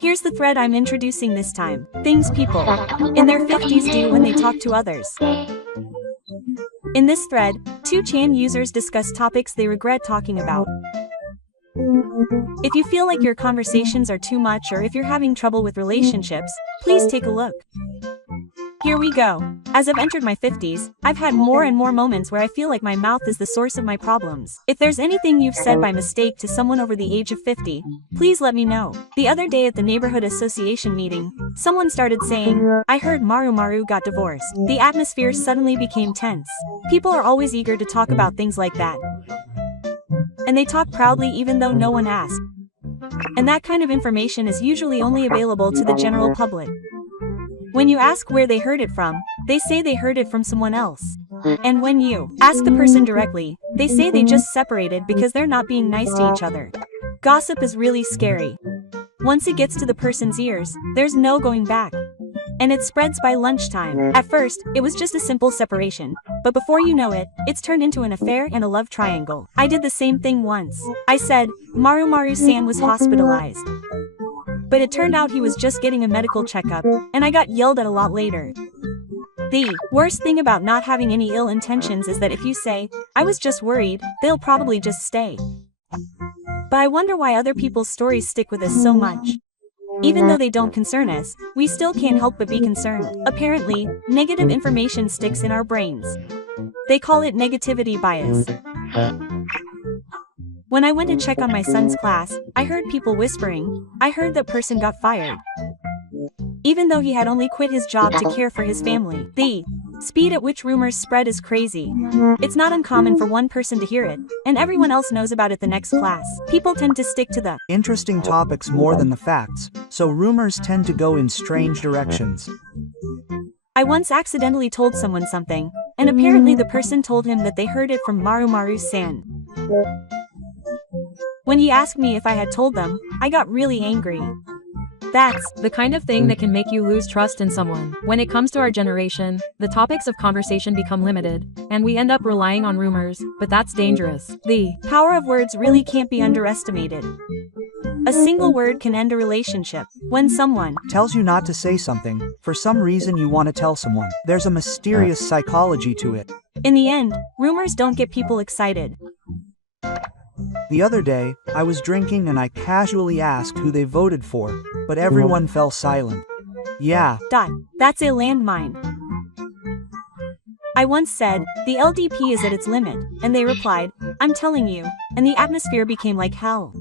Here's the thread I'm introducing this time. Things people in their 50s do when they talk to others. In this thread, 2chan users discuss topics they regret talking about. If you feel like your conversations are too much or if you're having trouble with relationships, please take a look. Here we go. As I've entered my 50s, I've had more and more moments where I feel like my mouth is the source of my problems. If there's anything you've said by mistake to someone over the age of 50, please let me know. The other day at the neighborhood association meeting, someone started saying, "I heard Maru got divorced." The atmosphere suddenly became tense. People are always eager to talk about things like that. And they talk proudly even though no one asked. And that kind of information is usually only available to the general public. When you ask where they heard it from, they say they heard it from someone else. And when you ask the person directly, they say they just separated because they're not being nice to each other. Gossip is really scary. Once it gets to the person's ears, there's no going back. And it spreads by lunchtime. At first, it was just a simple separation. But before you know it, it's turned into an affair and a love triangle. I did the same thing once. I said, Maru-san was hospitalized. But it turned out he was just getting a medical checkup, and I got yelled at a lot later. The worst thing about not having any ill intentions is that if you say, "I was just worried," they'll probably just stay. But I wonder why other people's stories stick with us so much. Even though they don't concern us, we still can't help but be concerned. Apparently, negative information sticks in our brains. They call it negativity bias. When I went to check on my son's class, I heard people whispering, "I heard that person got fired." Even though he had only quit his job to care for his family. The speed at which rumors spread is crazy. It's not uncommon for one person to hear it, and everyone else knows about it the next class. People tend to stick to the interesting topics more than the facts, so rumors tend to go in strange directions. I once accidentally told someone something, and apparently the person told him that they heard it from Maru-san. When he asked me if I had told them, I got really angry. That's the kind of thing that can make you lose trust in someone. When it comes to our generation, the topics of conversation become limited, and we end up relying on rumors, but that's dangerous. The power of words really can't be underestimated. A single word can end a relationship. When someone tells you not to say something, for some reason you want to tell someone. There's a mysterious psychology to it. In the end, rumors don't get people excited. The other day, I was drinking and I casually asked who they voted for, but everyone fell silent. Yeah. That's a landmine. I once said, "The LDP is at its limit," and they replied, "I'm telling you," and the atmosphere became like hell.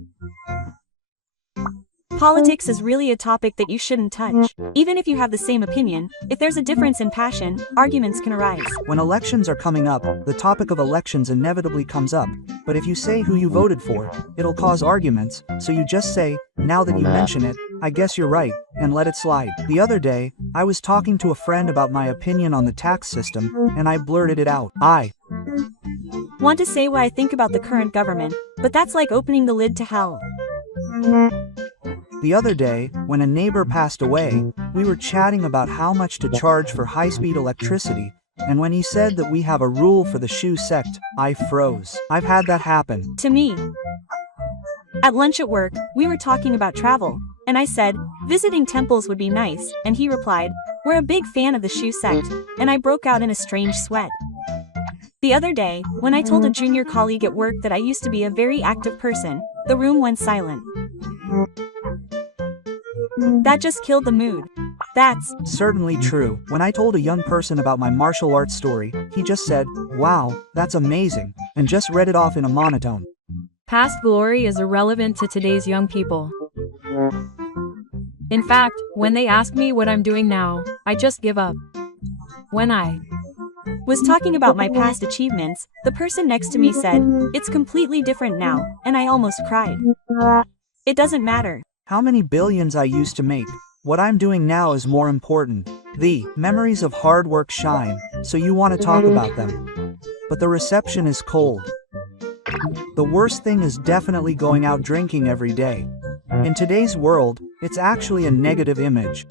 Politics is really a topic that you shouldn't touch. Even if you have the same opinion, if there's a difference in passion, arguments can arise. When elections are coming up, the topic of elections inevitably comes up. But if you say who you voted for, it'll cause arguments, so you just say, "Now that you mention it, I guess you're right," and let it slide. The other day, I was talking to a friend about my opinion on the tax system, and I blurted it out. I want to say what I think about the current government, but that's like opening the lid to hell. The other day, when a neighbor passed away, we were chatting about how much to charge for high-speed electricity, and when he said that we have a rule for the shoe sect, I froze. I've had that happen to me. At lunch at work, we were talking about travel, and I said, visiting temples would be nice, and he replied, "We're a big fan of the shoe sect," and I broke out in a strange sweat. The other day, when I told a junior colleague at work that I used to be a very active person, the room went silent. That just killed the mood. That's certainly true. When I told a young person about my martial arts story, he just said, "Wow, that's amazing," and just read it off in a monotone. Past glory is irrelevant to today's young people. In fact, when they ask me what I'm doing now, I just give up. When I was talking about my past achievements, the person next to me said, "It's completely different now," and I almost cried. It doesn't matter how many billions I used to make. What I'm doing now is more important. The memories of hard work shine, so you want to talk about them. But the reception is cold. The worst thing is definitely going out drinking every day. In today's world, it's actually a negative image.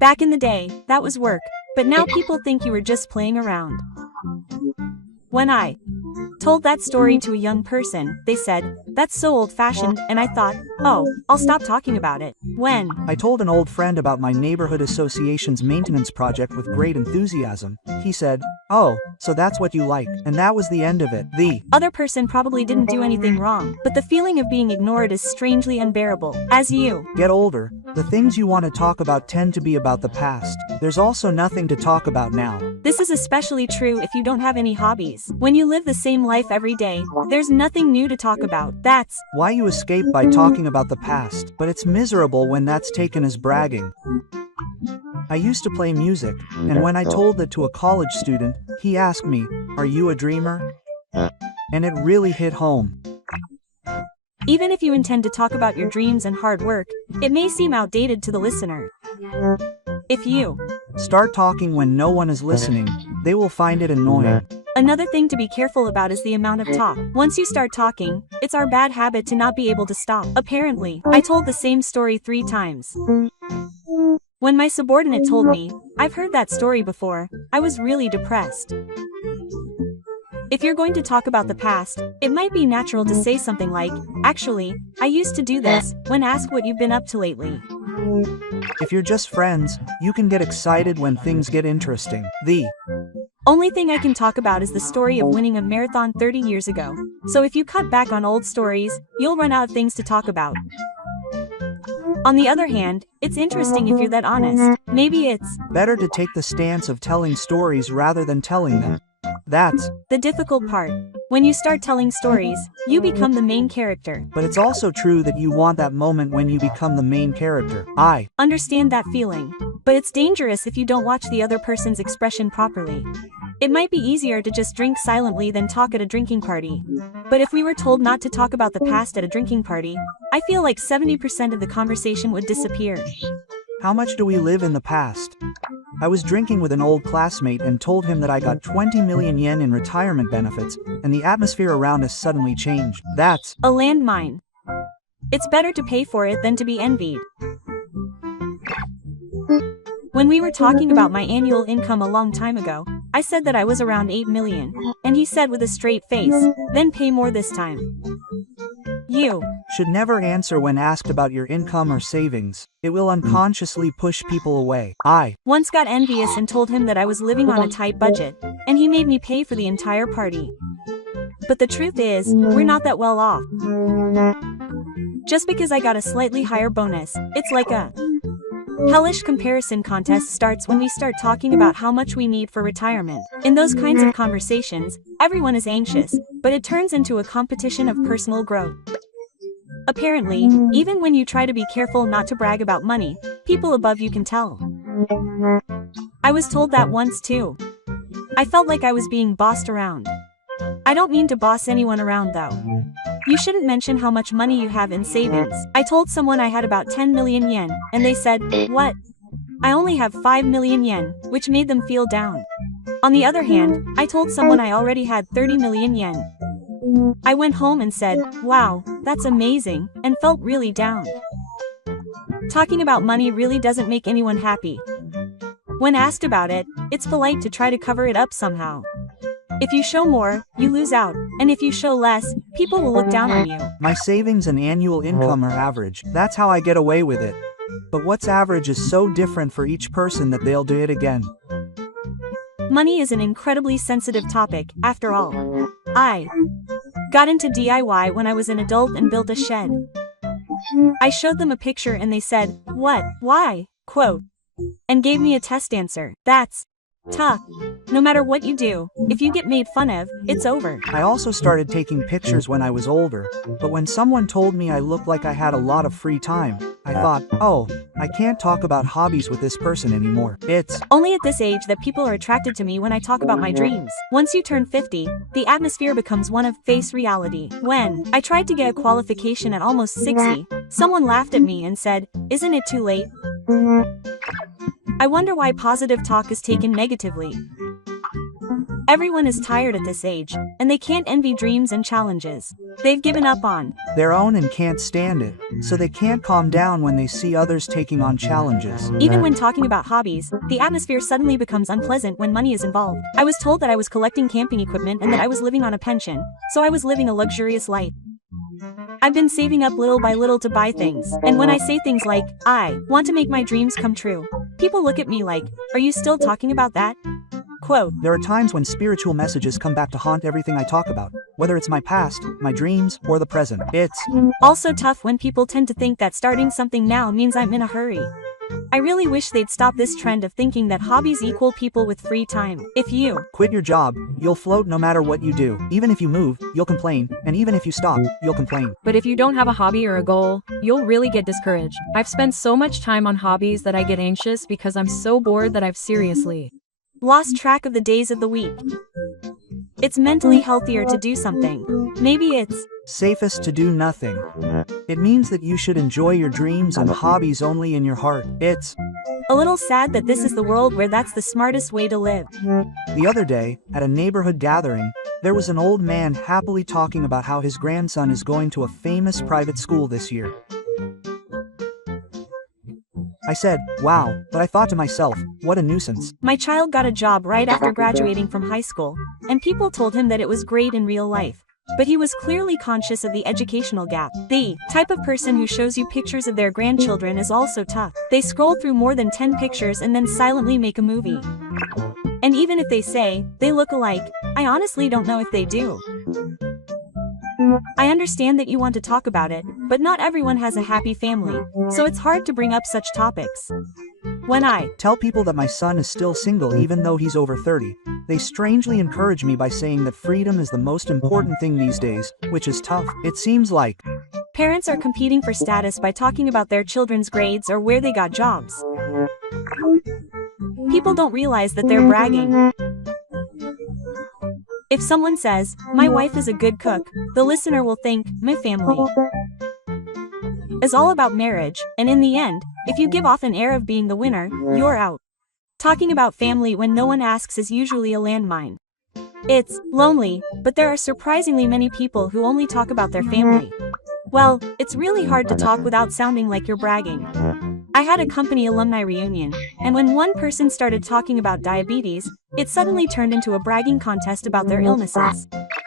Back in the day, that was work, but now people think you were just playing around. When I told that story to a young person, they said, That's so old-fashioned, and I thought, oh, I'll stop talking about it. When I told an old friend about my neighborhood association's maintenance project with great enthusiasm. He said, "Oh, so that's what you like." And that was the end of it. The other person probably didn't do anything wrong, but the feeling of being ignored is strangely unbearable. As you get older, the things you want to talk about tend to be about the past. There's also nothing to talk about now. This is especially true if you don't have any hobbies. When you live the same life every day, there's nothing new to talk about. That's why you escape by talking about the past, but it's miserable when that's taken as bragging. I used to play music, and when I told that to a college student, he asked me, "Are you a dreamer?" And it really hit home. Even if you intend to talk about your dreams and hard work, it may seem outdated to the listener. If you start talking when no one is listening, they will find it annoying. Another thing to be careful about is the amount of talk. Once you start talking, it's our bad habit to not be able to stop. Apparently, I told the same story 3 times. When my subordinate told me, "I've heard that story before," I was really depressed. If you're going to talk about the past, it might be natural to say something like, "Actually, I used to do this," when asked what you've been up to lately. If you're just friends, you can get excited when things get interesting. The only thing I can talk about is the story of winning a marathon 30 years ago. So if you cut back on old stories, you'll run out of things to talk about. On the other hand, it's interesting if you're that honest. Maybe it's better to take the stance of telling stories rather than telling them. That's the difficult part. When you start telling stories, you become the main character. But it's also true that you want that moment when you become the main character. I understand that feeling. But it's dangerous if you don't watch the other person's expression properly. It might be easier to just drink silently than talk at a drinking party. But if we were told not to talk about the past at a drinking party, I feel like 70% of the conversation would disappear. How much do we live in the past? I was drinking with an old classmate and told him that I got 20 million yen in retirement benefits, and the atmosphere around us suddenly changed. That's a landmine. It's better to pay for it than to be envied. When we were talking about my annual income a long time ago, I said that I was around 8 million, and he said with a straight face, "Then pay more this time." You should never answer when asked about your income or savings. It will unconsciously push people away. I once got envious and told him that I was living on a tight budget, and he made me pay for the entire party. But the truth is, we're not that well off. Just because I got a slightly higher bonus, it's like a hellish comparison contest starts when we start talking about how much we need for retirement. In those kinds of conversations, everyone is anxious, but it turns into a competition of personal growth. Apparently, even when you try to be careful not to brag about money, people above you can tell. I was told that once too. I felt like I was being bossed around. I don't mean to boss anyone around though. You shouldn't mention how much money you have in savings. I told someone I had about 10 million yen, and they said, "What? I only have 5 million yen, which made them feel down. On the other hand, I told someone I already had 30 million yen. I went home and said, "Wow, that's amazing," and felt really down. Talking about money really doesn't make anyone happy. When asked about it, it's polite to try to cover it up somehow. If you show more, you lose out, and if you show less, people will look down on you. My savings and annual income are average. That's how I get away with it. But what's average is so different for each person that they'll do it again. Money is an incredibly sensitive topic, after all. I got into DIY when I was an adult and built a shed. I showed them a picture and they said, "What? Why?" quote, and gave me a test answer. That's tough. No matter what you do, if you get made fun of, it's over. I also started taking pictures when I was older, but when someone told me I looked like I had a lot of free time, I thought, oh, I can't talk about hobbies with this person anymore. It's only at this age that people are attracted to me when I talk about my dreams. Once you turn 50, the atmosphere becomes one of face reality. When I tried to get a qualification at almost 60, someone laughed at me and said, "Isn't it too late?" I wonder why positive talk is taken negatively. Everyone is tired at this age, and they can't envy dreams and challenges they've given up on their own and can't stand it, so they can't calm down when they see others taking on challenges. Even when talking about hobbies, the atmosphere suddenly becomes unpleasant when money is involved. I was told that I was collecting camping equipment and that I was living on a pension, so I was living a luxurious life. I've been saving up little by little to buy things, and when I say things like, I want to make my dreams come true, people look at me like, are you still talking about that? Quote, There are times when spiritual messages come back to haunt everything I talk about, whether it's my past, my dreams, or the present. It's also tough when people tend to think that starting something now means I'm in a hurry. I really wish they'd stop this trend of thinking that hobbies equal people with free time. If you quit your job, you'll float no matter what you do. Even if you move, you'll complain, and even if you stop, you'll complain. But if you don't have a hobby or a goal, you'll really get discouraged. I've spent so much time on hobbies that I get anxious because I'm so bored that I've seriously lost track of the days of the week. It's mentally healthier to do something. Maybe it's safest to do nothing. It means that you should enjoy your dreams and hobbies only in your heart. It's a little sad that this is the world where that's the smartest way to live. The other day, at a neighborhood gathering, there was an old man happily talking about how his grandson is going to a famous private school this year. I said, wow, but I thought to myself, what a nuisance. My child got a job right after graduating from high school, and people told him that it was great in real life. But he was clearly conscious of the educational gap. The type of person who shows you pictures of their grandchildren is also tough. They scroll through more than 10 pictures and then silently make a movie. And even if they say they look alike, I honestly don't know if they do. I understand that you want to talk about it, but not everyone has a happy family, so it's hard to bring up such topics. When I tell people that my son is still single even though he's over 30, they strangely encourage me by saying that freedom is the most important thing these days, which is tough. It seems like parents are competing for status by talking about their children's grades or where they got jobs. People don't realize that they're bragging. If someone says, my wife is a good cook, the listener will think, my family is all about marriage, and in the end, if you give off an air of being the winner, you're out. Talking about family when no one asks is usually a landmine. It's lonely, but there are surprisingly many people who only talk about their family. Well, it's really hard to talk without sounding like you're bragging. I had a company alumni reunion, and when one person started talking about diabetes, it suddenly turned into a bragging contest about their illnesses.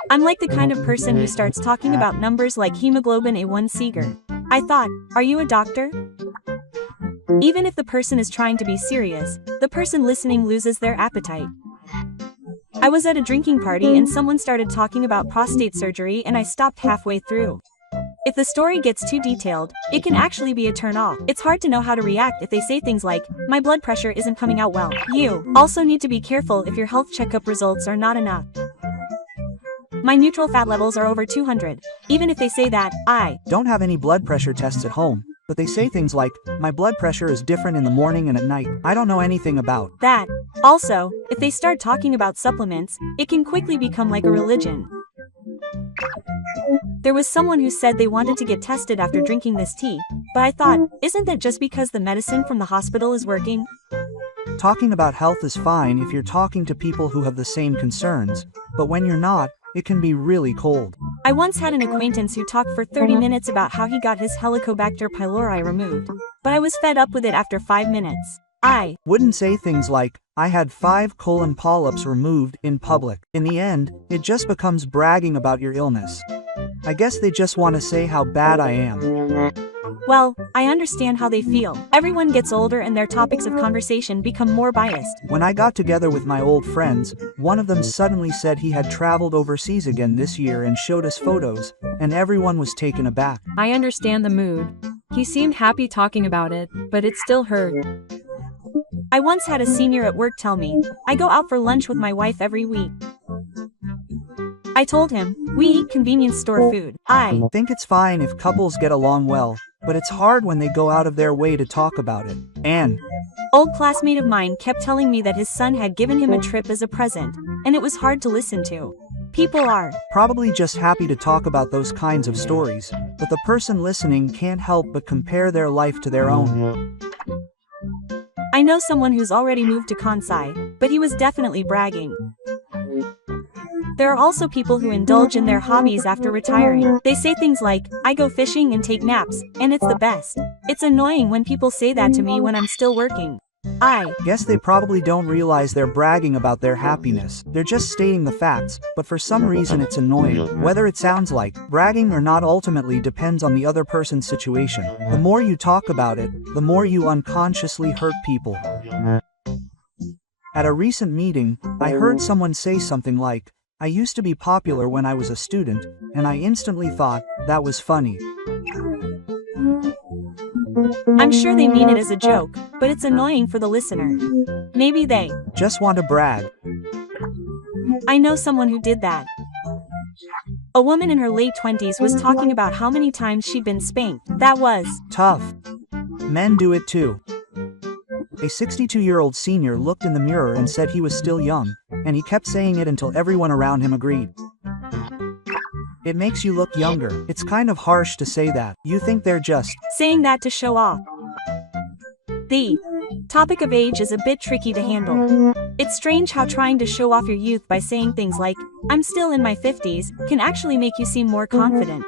I'm like the kind of person who starts talking about numbers like hemoglobin A1C. I thought, are you a doctor? Even if the person is trying to be serious, the person listening loses their appetite. I was at a drinking party and someone started talking about prostate surgery and I stopped halfway through. If the story gets too detailed, it can actually be a turn-off. It's hard to know how to react if they say things like, my blood pressure isn't coming out well. You also need to be careful if your health checkup results are not enough. My neutral fat levels are over 200. Even if they say that, I don't have any blood pressure tests at home, but they say things like, my blood pressure is different in the morning and at night. I don't know anything about that. Also, if they start talking about supplements, it can quickly become like a religion. There was someone who said they wanted to get tested after drinking this tea, but I thought, isn't that just because the medicine from the hospital is working? Talking about health is fine if you're talking to people who have the same concerns, but when you're not, it can be really cold. I once had an acquaintance who talked for 30 minutes about how he got his Helicobacter pylori removed, but I was fed up with it after 5 minutes. I wouldn't say things like, I had 5 colon polyps removed in public. In the end, it just becomes bragging about your illness. I guess they just want to say how bad I am. Well, I understand how they feel. Everyone gets older and their topics of conversation become more biased. When I got together with my old friends, one of them suddenly said he had traveled overseas again this year and showed us photos, and everyone was taken aback. I understand the mood. He seemed happy talking about it, but it still hurt. I once had a senior at work tell me, I go out for lunch with my wife every week. I told him, we eat convenience store food. I think it's fine if couples get along well, but it's hard when they go out of their way to talk about it. An old classmate of mine kept telling me that his son had given him a trip as a present, and it was hard to listen to. People are probably just happy to talk about those kinds of stories, but the person listening can't help but compare their life to their own. I know someone who's already moved to Kansai, but he was definitely bragging. There are also people who indulge in their hobbies after retiring. They say things like, I go fishing and take naps, and it's the best. It's annoying when people say that to me when I'm still working. I guess they probably don't realize they're bragging about their happiness. They're just stating the facts, but for some reason it's annoying. Whether it sounds like bragging or not ultimately depends on the other person's situation. The more you talk about it, the more you unconsciously hurt people. At a recent meeting, I heard someone say something like, "I used to be popular when I was a student," and I instantly thought, that was funny. I'm sure they mean it as a joke, but it's annoying for the listener. Maybe they just want to brag. I know someone who did that. A woman in her late 20s was talking about how many times she'd been spanked. That was tough. Men do it too. A 62-year-old senior looked in the mirror and said he was still young, and he kept saying it until everyone around him agreed. It makes you look younger. It's kind of harsh to say that. You think they're just saying that to show off. The topic of age is a bit tricky to handle. It's strange how trying to show off your youth by saying things like, "I'm still in my 50s, can actually make you seem more confident.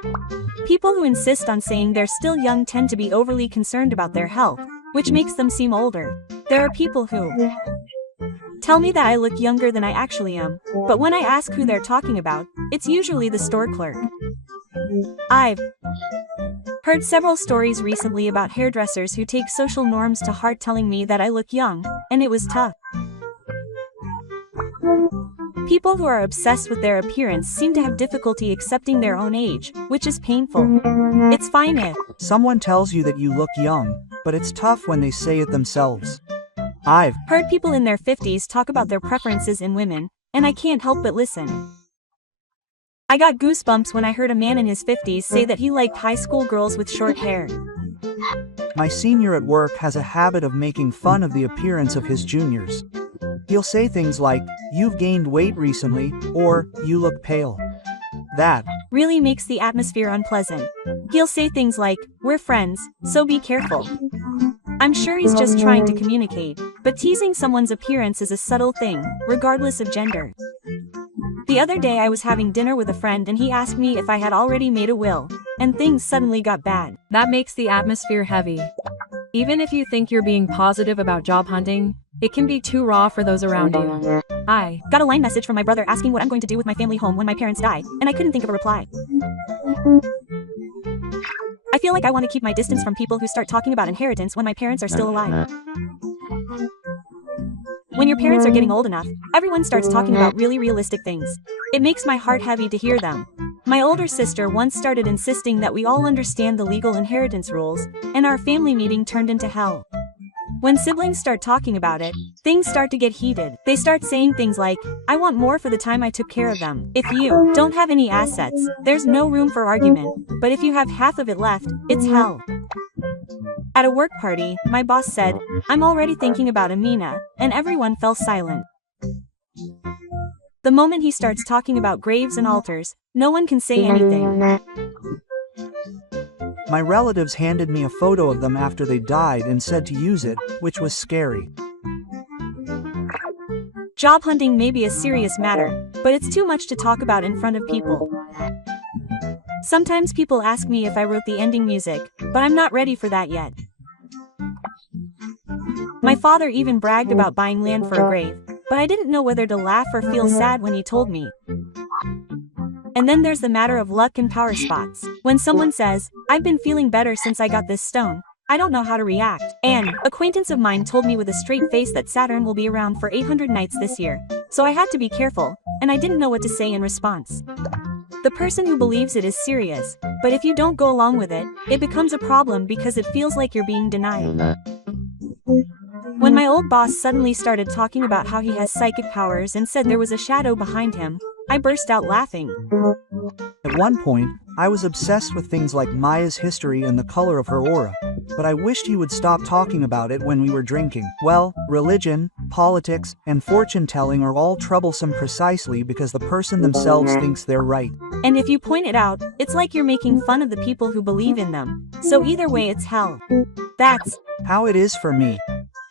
People who insist on saying they're still young tend to be overly concerned about their health, which makes them seem older. There are people who tell me that I look younger than I actually am, but when I ask who they're talking about, it's usually the store clerk. I've heard several stories recently about hairdressers who take social norms to heart telling me that I look young, and it was tough. People who are obsessed with their appearance seem to have difficulty accepting their own age, which is painful. It's fine if someone tells you that you look young, but it's tough when they say it themselves. I've heard people in their 50s talk about their preferences in women, and I can't help but listen. I got goosebumps when I heard a man in his 50s say that he liked high school girls with short hair. My senior at work has a habit of making fun of the appearance of his juniors. He'll say things like, "You've gained weight recently," or "You look pale." That really makes the atmosphere unpleasant. He'll say things like, "We're friends, so be careful." I'm sure he's just trying to communicate, but teasing someone's appearance is a subtle thing, regardless of gender. The other day I was having dinner with a friend and he asked me if I had already made a will, and things suddenly got bad. That makes the atmosphere heavy. Even if you think you're being positive about job hunting, it can be too raw for those around you. I got a line message from my brother asking what I'm going to do with my family home when my parents die, and I couldn't think of a reply. I feel like I want to keep my distance from people who start talking about inheritance when my parents are still alive. When your parents are getting old enough, everyone starts talking about really realistic things. It makes my heart heavy to hear them. My older sister once started insisting that we all understand the legal inheritance rules, and our family meeting turned into hell. When siblings start talking about it, things start to get heated. They start saying things like, "I want more for the time I took care of them." If you don't have any assets, there's no room for argument, but if you have half of it left, it's hell. At a work party, my boss said, "I'm already thinking about Amina," and everyone fell silent. The moment he starts talking about graves and altars, no one can say anything. My relatives handed me a photo of them after they died and said to use it, which was scary. Job hunting may be a serious matter, but it's too much to talk about in front of people. Sometimes people ask me if I wrote the ending music, but I'm not ready for that yet. My father even bragged about buying land for a grave, but I didn't know whether to laugh or feel sad when he told me. And then there's the matter of luck and power spots. When someone says, "I've been feeling better since I got this stone," I don't know how to react. An acquaintance of mine told me with a straight face that Saturn will be around for 800 nights this year, so I had to be careful, and I didn't know what to say in response. The person who believes it is serious, but if you don't go along with it, it becomes a problem because it feels like you're being denied. When my old boss suddenly started talking about how he has psychic powers and said there was a shadow behind him, I burst out laughing. At one point, I was obsessed with things like Maya's history and the color of her aura, but I wished he would stop talking about it when we were drinking. Well, religion, politics, and fortune-telling are all troublesome precisely because the person themselves thinks they're right. And if you point it out, it's like you're making fun of the people who believe in them. So either way it's hell. That's how it is for me.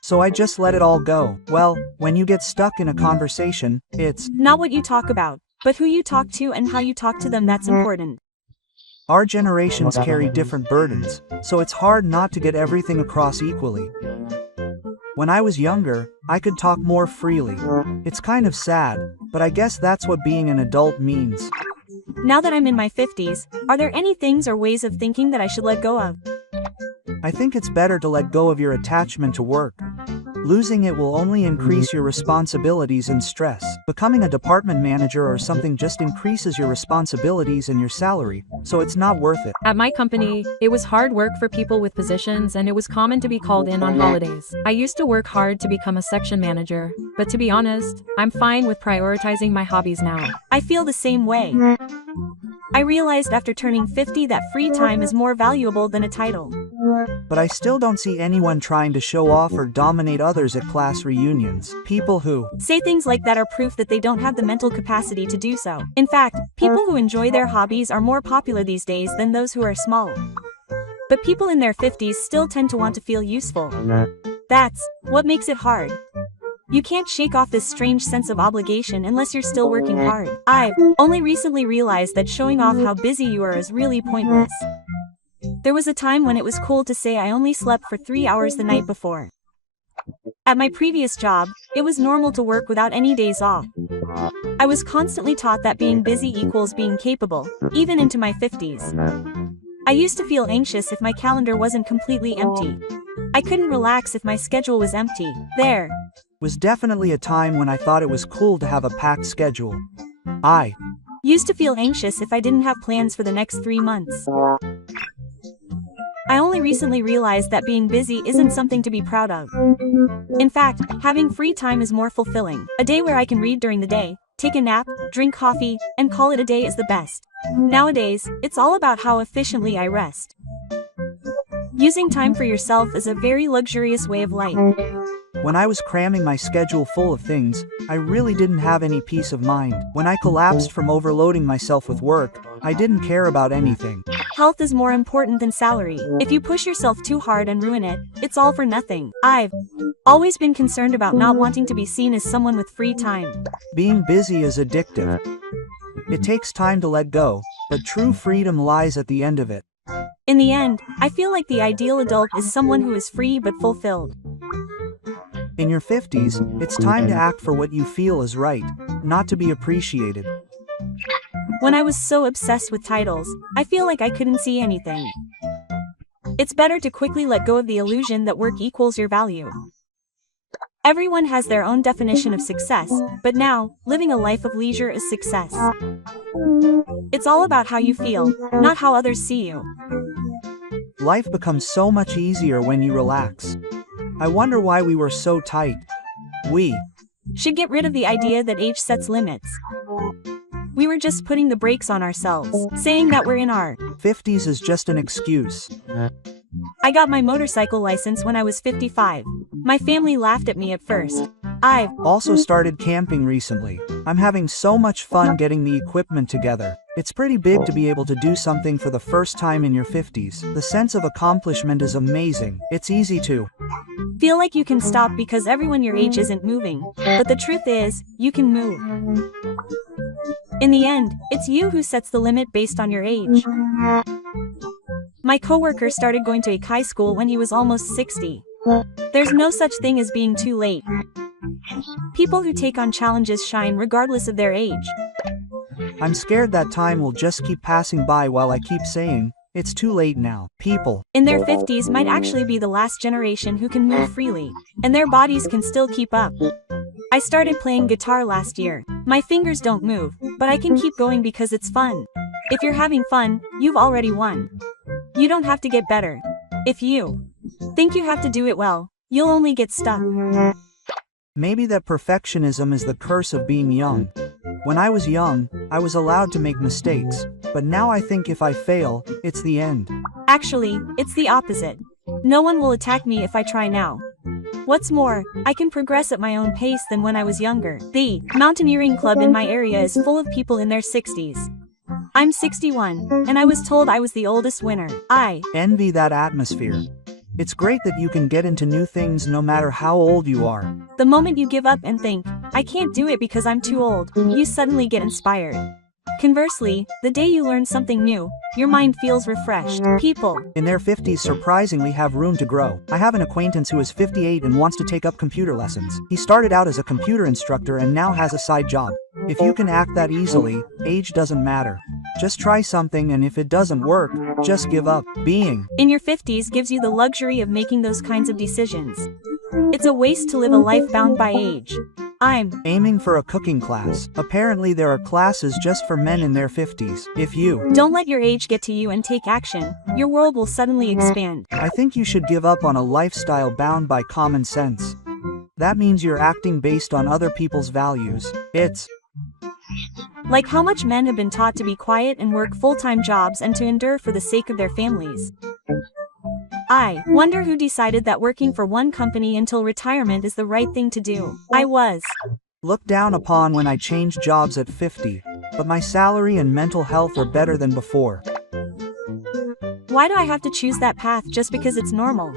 So I just let it all go. Well, when you get stuck in a conversation, it's not what you talk about, but who you talk to and how you talk to them that's important. Our generations carry different burdens, so it's hard not to get everything across equally. When I was younger, I could talk more freely. It's kind of sad, but I guess that's what being an adult means. Now that I'm in my 50s, are there any things or ways of thinking that I should let go of? I think it's better to let go of your attachment to work. Losing it will only increase your responsibilities and stress. Becoming a department manager or something just increases your responsibilities and your salary, so it's not worth it. At my company, it was hard work for people with positions and it was common to be called in on holidays. I used to work hard to become a section manager, but to be honest, I'm fine with prioritizing my hobbies now. I feel the same way. I realized after turning 50 that free time is more valuable than a title. But I still don't see anyone trying to show off or dominate others at class reunions. People who say things like that are proof that they don't have the mental capacity to do so. In fact, people who enjoy their hobbies are more popular these days than those who are small. But people in their 50s still tend to want to feel useful. That's what makes it hard. You can't shake off this strange sense of obligation unless you're still working hard. I've only recently realized that showing off how busy you are is really pointless. There was a time when it was cool to say I only slept for 3 hours the night before. At my previous job, it was normal to work without any days off. I was constantly taught that being busy equals being capable, even into my 50s. I used to feel anxious if my calendar wasn't completely empty. I couldn't relax if my schedule was empty. There was definitely a time when I thought it was cool to have a packed schedule. I used to feel anxious if I didn't have plans for the next 3 months. I only recently realized that being busy isn't something to be proud of. In fact, having free time is more fulfilling. A day where I can read during the day, take a nap, drink coffee, and call it a day is the best. Nowadays, it's all about how efficiently I rest. Using time for yourself is a very luxurious way of life. When I was cramming my schedule full of things, I really didn't have any peace of mind. When I collapsed from overloading myself with work, I didn't care about anything. Health is more important than salary. If you push yourself too hard and ruin it, it's all for nothing. I've always been concerned about not wanting to be seen as someone with free time. Being busy is addictive. It takes time to let go, but true freedom lies at the end of it. In the end, I feel like the ideal adult is someone who is free but fulfilled. In your 50s, it's time to act for what you feel is right, not to be appreciated. When I was so obsessed with titles, I feel like I couldn't see anything. It's better to quickly let go of the illusion that work equals your value. Everyone has their own definition of success, but now, living a life of leisure is success. It's all about how you feel, not how others see you. Life becomes so much easier when you relax. I wonder why we were so tight. We should get rid of the idea that age sets limits. We were just putting the brakes on ourselves, saying that we're in our 50s is just an excuse. I got my motorcycle license when I was 55. My family laughed at me at first. I've also started camping recently. I'm having so much fun getting the equipment together. It's pretty big to be able to do something for the first time in your 50s. The sense of accomplishment is amazing. It's easy to feel like you can stop because everyone your age isn't moving. But the truth is, you can move. In the end, it's you who sets the limit based on your age. My coworker started going to high school when he was almost 60. There's no such thing as being too late. People who take on challenges shine regardless of their age. I'm scared that time will just keep passing by while I keep saying, it's too late now. People in their 50s might actually be the last generation who can move freely, and their bodies can still keep up. I started playing guitar last year. My fingers don't move, but I can keep going because it's fun. If you're having fun, you've already won. You don't have to get better. If you think you have to do it well, you'll only get stuck. Maybe that perfectionism is the curse of being young. When I was young, I was allowed to make mistakes, but now I think if I fail, it's the end. Actually, it's the opposite. No one will attack me if I try now. What's more, I can progress at my own pace than when I was younger. The mountaineering club in my area is full of people in their 60s. I'm 61, and I was told I was the oldest winner. I envy that atmosphere. It's great that you can get into new things no matter how old you are. The moment you give up and think, I can't do it because I'm too old, you suddenly get inspired. Conversely, the day you learn something new, your mind feels refreshed. People in their 50s surprisingly have room to grow. I have an acquaintance who is 58 and wants to take up computer lessons. He started out as a computer instructor and now has a side job. If you can act that easily, age doesn't matter. Just try something, and if it doesn't work, just give up. Being in your 50s gives you the luxury of making those kinds of decisions. It's a waste to live a life bound by age. I'm aiming for a cooking class. Apparently there are classes just for men in their 50s. If you don't let your age get to you and take action, your world will suddenly expand. I think you should give up on a lifestyle bound by common sense. That means you're acting based on other people's values. It's like how much men have been taught to be quiet and work full-time jobs and to endure for the sake of their families. I wonder who decided that working for one company until retirement is the right thing to do. I was looked down upon when I changed jobs at 50, but my salary and mental health are better than before. Why do I have to choose that path just because it's normal?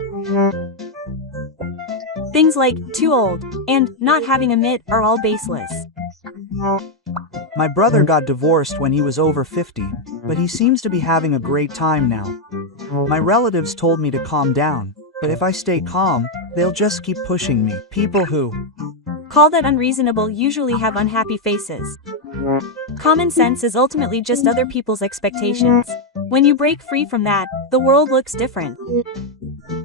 Things like too old and not having a MIT are all baseless. My brother got divorced when he was over 50, but he seems to be having a great time now. My relatives told me to calm down, but if I stay calm, they'll just keep pushing me. People who call that unreasonable usually have unhappy faces. Common sense is ultimately just other people's expectations. When you break free from that, the world looks different.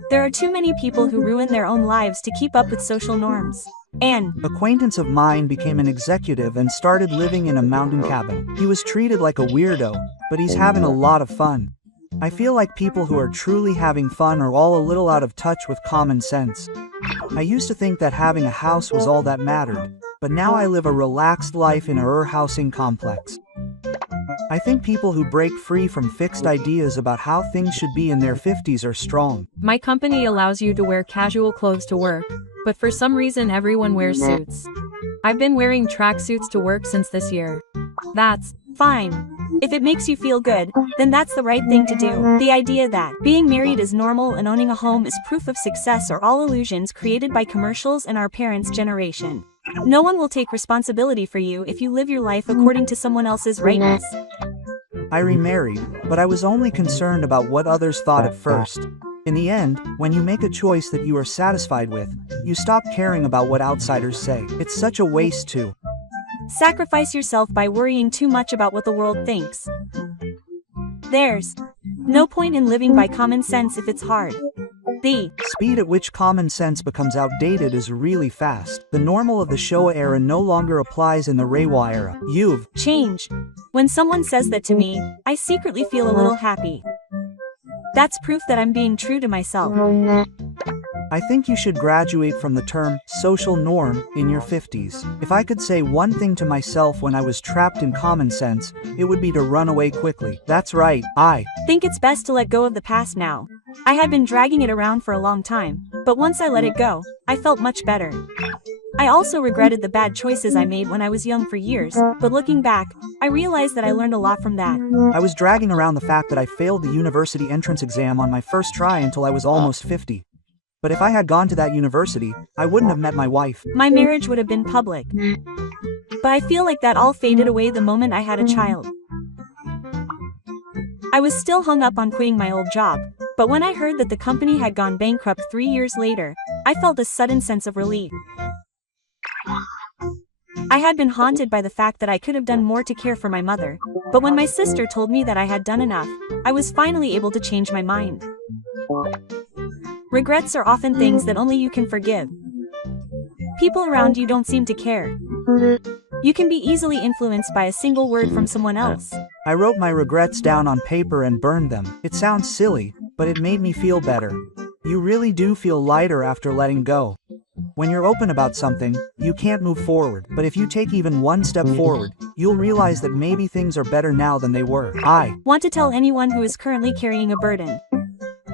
There are too many people who ruin their own lives to keep up with social norms. An acquaintance of mine became an executive and started living in a mountain cabin. He was treated like a weirdo, but he's having a lot of fun. I feel like people who are truly having fun are all a little out of touch with common sense. I used to think that having a house was all that mattered, but now I live a relaxed life in a housing complex. I think people who break free from fixed ideas about how things should be in their 50s are strong. My company allows you to wear casual clothes to work, but for some reason everyone wears suits. I've been wearing tracksuits to work since this year. That's fine. If it makes you feel good, then that's the right thing to do. The idea that being married is normal and owning a home is proof of success are all illusions created by commercials and our parents' generation. No one will take responsibility for you if you live your life according to someone else's rightness. I remarried, but I was only concerned about what others thought at first. In the end, when you make a choice that you are satisfied with, you stop caring about what outsiders say. It's such a waste to sacrifice yourself by worrying too much about what the world thinks. There's no point in living by common sense if it's hard. The speed at which common sense becomes outdated is really fast. The normal of the Showa era no longer applies in the Reiwa era. You've changed. When someone says that to me, I secretly feel a little happy. That's proof that I'm being true to myself. I think you should graduate from the term social norm in your 50s. If I could say one thing to myself when I was trapped in common sense, it would be to run away quickly. That's right, I think it's best to let go of the past now. I had been dragging it around for a long time, but once I let it go, I felt much better. I also regretted the bad choices I made when I was young for years, but looking back, I realized that I learned a lot from that. I was dragging around the fact that I failed the university entrance exam on my first try until I was almost 50. But if I had gone to that university, I wouldn't have met my wife. My marriage would have been public. But I feel like that all faded away the moment I had a child. I was still hung up on quitting my old job, but when I heard that the company had gone bankrupt 3 years later, I felt a sudden sense of relief. I had been haunted by the fact that I could have done more to care for my mother, but when my sister told me that I had done enough, I was finally able to change my mind. Regrets are often things that only you can forgive. People around you don't seem to care. You can be easily influenced by a single word from someone else. I wrote my regrets down on paper and burned them. It sounds silly, but it made me feel better. You really do feel lighter after letting go. When you're open about something, you can't move forward. But if you take even one step forward, you'll realize that maybe things are better now than they were. I want to tell anyone who is currently carrying a burden.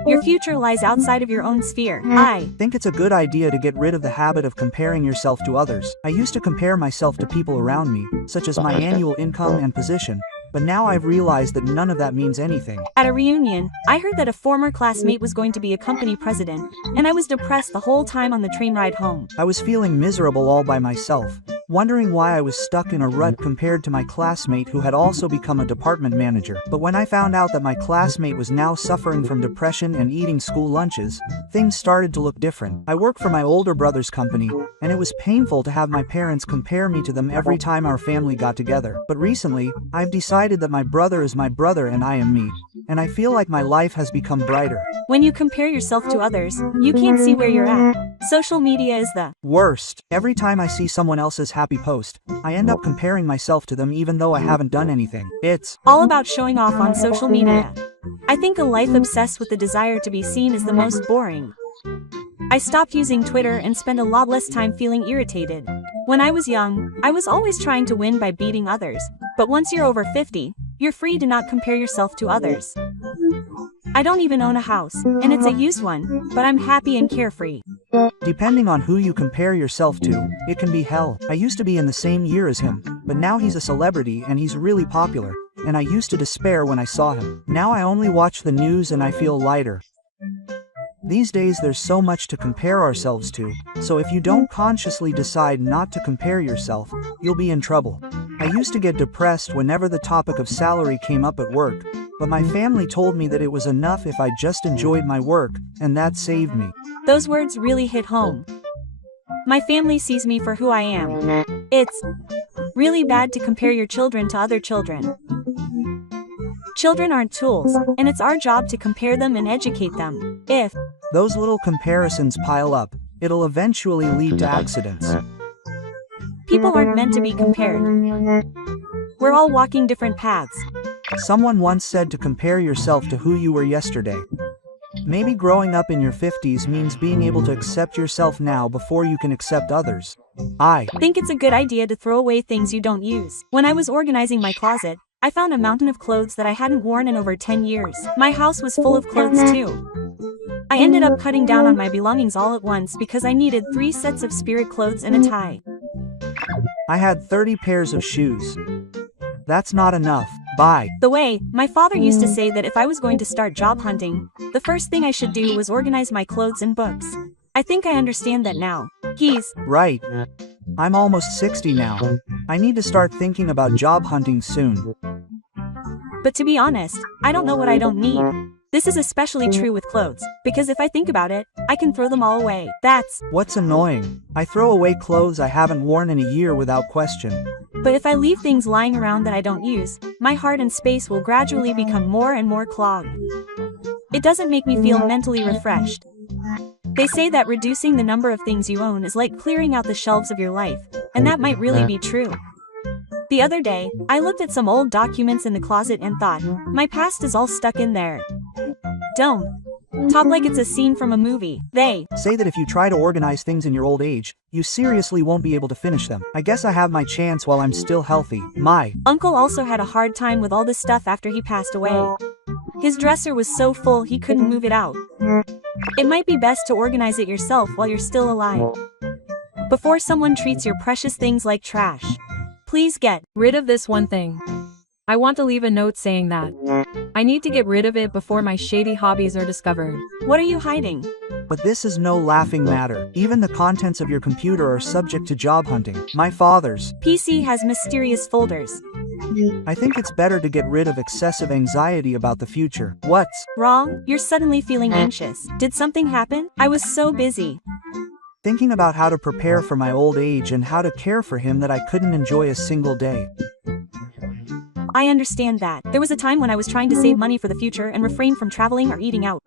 Your future lies outside of your own sphere. I think it's a good idea to get rid of the habit of comparing yourself to others. I used to compare myself to people around me, such as my annual income and position, but now I've realized that none of that means anything. At a reunion, I heard that a former classmate was going to be a company president, and I was depressed the whole time on the train ride home. I was feeling miserable all by myself, wondering why I was stuck in a rut compared to my classmate who had also become a department manager. But when I found out that my classmate was now suffering from depression and eating school lunches, things started to look different. I work for my older brother's company, and it was painful to have my parents compare me to them every time our family got together. But recently, I've decided that my brother is my brother and I am me, and I feel like my life has become brighter. When you compare yourself to others, you can't see where you're at. Social media is the worst. Every time I see someone else's happy post, I end up comparing myself to them even though I haven't done anything. It's all about showing off on social media. I think a life obsessed with the desire to be seen is the most boring. I stopped using Twitter and spend a lot less time feeling irritated. When I was young, I was always trying to win by beating others. But once you're over 50, you're free to not compare yourself to others. I don't even own a house, and it's a used one, but I'm happy and carefree. Depending on who you compare yourself to, it can be hell. I used to be in the same year as him, but now he's a celebrity and he's really popular, and I used to despair when I saw him. Now I only watch the news and I feel lighter. These days there's so much to compare ourselves to, so if you don't consciously decide not to compare yourself, you'll be in trouble. I used to get depressed whenever the topic of salary came up at work, but my family told me that it was enough if I just enjoyed my work, and that saved me. Those words really hit home. My family sees me for who I am. It's really bad to compare your children to other children. Children aren't tools, and it's our job to compare them and educate them. If those little comparisons pile up, it'll eventually lead to accidents. People aren't meant to be compared. We're all walking different paths. Someone once said to compare yourself to who you were yesterday. Maybe growing up in your 50s means being able to accept yourself now before you can accept others. I think it's a good idea to throw away things you don't use. When I was organizing my closet, I found a mountain of clothes that I hadn't worn in over 10 years. My house was full of clothes too. I ended up cutting down on my belongings all at once because I needed 3 sets of spirit clothes and a tie. I had 30 pairs of shoes. That's not enough. Bye. The way, my father used to say that if I was going to start job hunting, the first thing I should do was organize my clothes and books. I think I understand that now. He's right. I'm almost 60 now. I need to start thinking about job hunting soon. But to be honest, I don't know what I don't need. This is especially true with clothes, because if I think about it, I can throw them all away. That's what's annoying. I throw away clothes I haven't worn in a year without question. But if I leave things lying around that I don't use, my heart and space will gradually become more and more clogged. It doesn't make me feel mentally refreshed. They say that reducing the number of things you own is like clearing out the shelves of your life, and that might really be true. The other day, I looked at some old documents in the closet and thought, my past is all stuck in there. Don't talk like it's a scene from a movie. They say that if you try to organize things in your old age, you seriously won't be able to finish them. I guess I have my chance while I'm still healthy. My uncle also had a hard time with all this stuff after he passed away. His dresser was so full he couldn't move it out. It might be best to organize it yourself while you're still alive, before someone treats your precious things like trash. Please get rid of this one thing. I want to leave a note saying that I need to get rid of it before my shady hobbies are discovered. What are you hiding? But this is no laughing matter. Even the contents of your computer are subject to job hunting. My father's PC has mysterious folders. I think it's better to get rid of excessive anxiety about the future. What's wrong? You're suddenly feeling anxious. Did something happen? I was so busy thinking about how to prepare for my old age and how to care for him that I couldn't enjoy a single day. I understand that. There was a time when I was trying to save money for the future and refrain from traveling or eating out.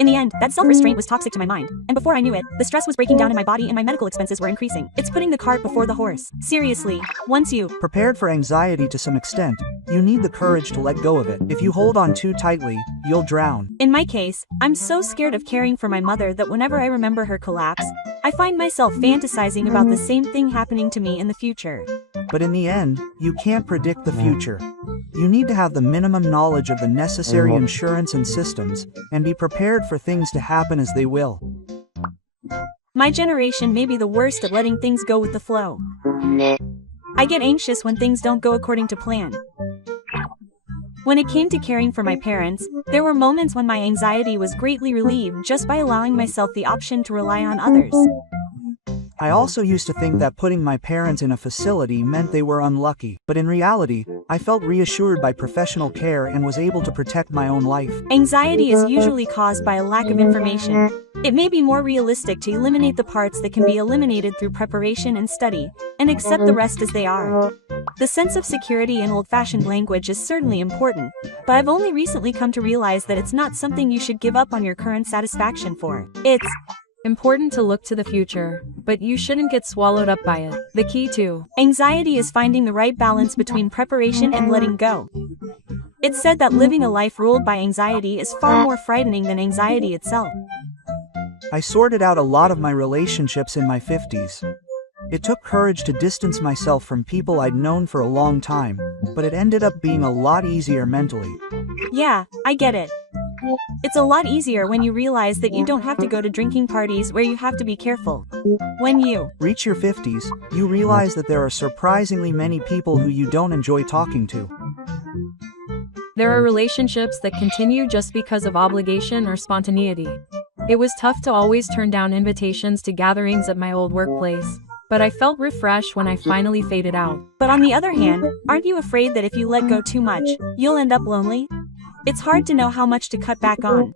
In the end, that self-restraint was toxic to my mind, and before I knew it, the stress was breaking down in my body and my medical expenses were increasing. It's putting the cart before the horse. Seriously, once you prepared for anxiety to some extent, you need the courage to let go of it. If you hold on too tightly, you'll drown. In my case, I'm so scared of caring for my mother that whenever I remember her collapse, I find myself fantasizing about the same thing happening to me in the future. But in the end, you can't predict the future. You need to have the minimum knowledge of the necessary insurance and systems, and be prepared for things to happen as they will. My generation may be the worst at letting things go with the flow. I get anxious when things don't go according to plan. When it came to caring for my parents, there were moments when my anxiety was greatly relieved just by allowing myself the option to rely on others. I also used to think that putting my parents in a facility meant they were unlucky, but in reality, I felt reassured by professional care and was able to protect my own life. Anxiety is usually caused by a lack of information. It may be more realistic to eliminate the parts that can be eliminated through preparation and study, and accept the rest as they are. The sense of security in old-fashioned language is certainly important, but I've only recently come to realize that it's not something you should give up on your current satisfaction for. It's Important to look to the future, but you shouldn't get swallowed up by it. The key to anxiety is finding the right balance between preparation and letting go. It's said that living a life ruled by anxiety is far more frightening than anxiety itself. I sorted out a lot of my relationships in my 50s. It took courage to distance myself from people I'd known for a long time, but it ended up being a lot easier mentally. Yeah, I get it. It's a lot easier when you realize that you don't have to go to drinking parties where you have to be careful. When you reach your 50s, you realize that there are surprisingly many people who you don't enjoy talking to. There are relationships that continue just because of obligation or spontaneity. It was tough to always turn down invitations to gatherings at my old workplace, but I felt refreshed when I finally faded out. But on the other hand, aren't you afraid that if you let go too much, you'll end up lonely? It's hard to know how much to cut back on.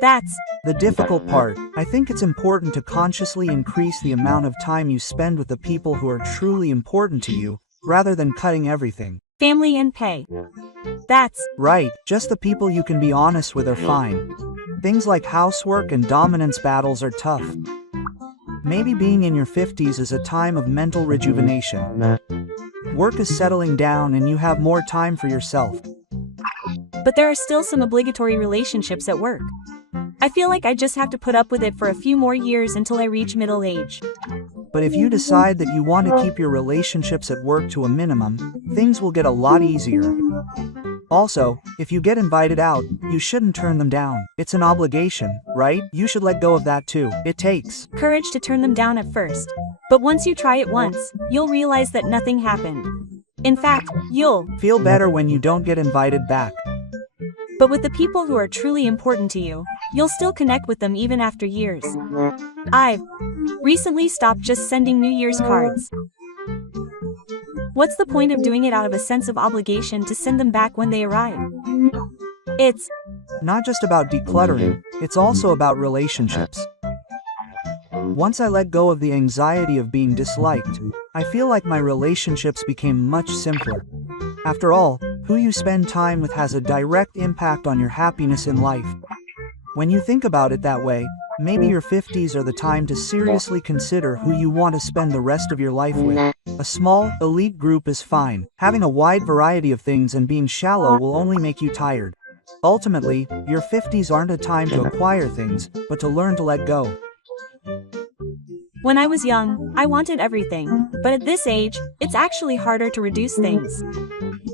That's the difficult part. I think it's important to consciously increase the amount of time you spend with the people who are truly important to you, rather than cutting everything. Family and pay. That's right, just the people you can be honest with are fine. Things like housework and dominance battles are tough. Maybe being in your 50s is a time of mental rejuvenation. Work is settling down and you have more time for yourself. But there are still some obligatory relationships at work. I feel like I just have to put up with it for a few more years until I reach middle age. But if you decide that you want to keep your relationships at work to a minimum, things will get a lot easier. Also, if you get invited out, you shouldn't turn them down. It's an obligation, right? You should let go of that too. It takes courage to turn them down at first. But once you try it once, you'll realize that nothing happened. In fact, you'll feel better when you don't get invited back. But with the people who are truly important to you, you'll still connect with them even after years. I've recently stopped just sending New Year's cards. What's the point of doing it out of a sense of obligation to send them back when they arrive? It's not just about decluttering, it's also about relationships. Once I let go of the anxiety of being disliked, I feel like my relationships became much simpler. After all, who you spend time with has a direct impact on your happiness in life. When you think about it that way, maybe your 50s are the time to seriously consider who you want to spend the rest of your life with. A small, elite group is fine. Having a wide variety of things and being shallow will only make you tired. Ultimately, your 50s aren't a time to acquire things, but to learn to let go. When I was young, I wanted everything, but at this age, it's actually harder to reduce things.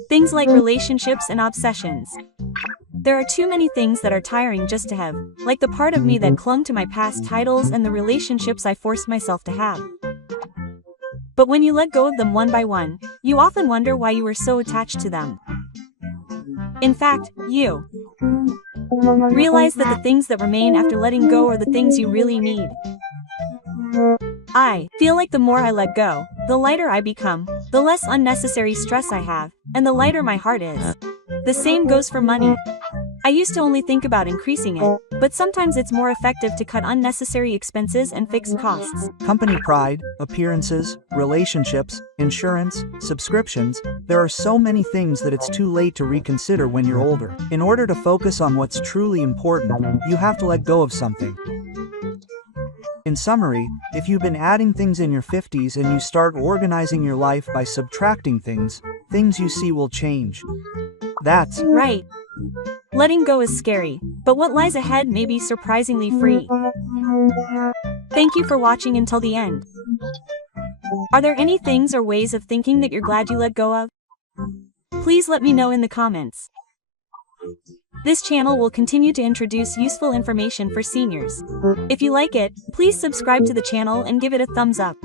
Things like relationships and obsessions. There are too many things that are tiring just to have, like the part of me that clung to my past titles and the relationships I forced myself to have. But when you let go of them one by one, you often wonder why you were so attached to them. In fact, you realize that the things that remain after letting go are the things you really need. I feel like the more I let go, the lighter I become, the less unnecessary stress I have, and the lighter my heart is. The same goes for money. I used to only think about increasing it, but sometimes it's more effective to cut unnecessary expenses and fixed costs. Company pride, appearances, relationships, insurance, subscriptions, there are so many things that it's too late to reconsider when you're older. In order to focus on what's truly important, you have to let go of something. In summary, if you've been adding things in your 50s and you start organizing your life by subtracting things, things you see will change. That's right. Letting go is scary, but what lies ahead may be surprisingly free. Thank you for watching until the end. Are there any things or ways of thinking that you're glad you let go of? Please let me know in the comments. This channel will continue to introduce useful information for seniors. If you like it, please subscribe to the channel and give it a thumbs up.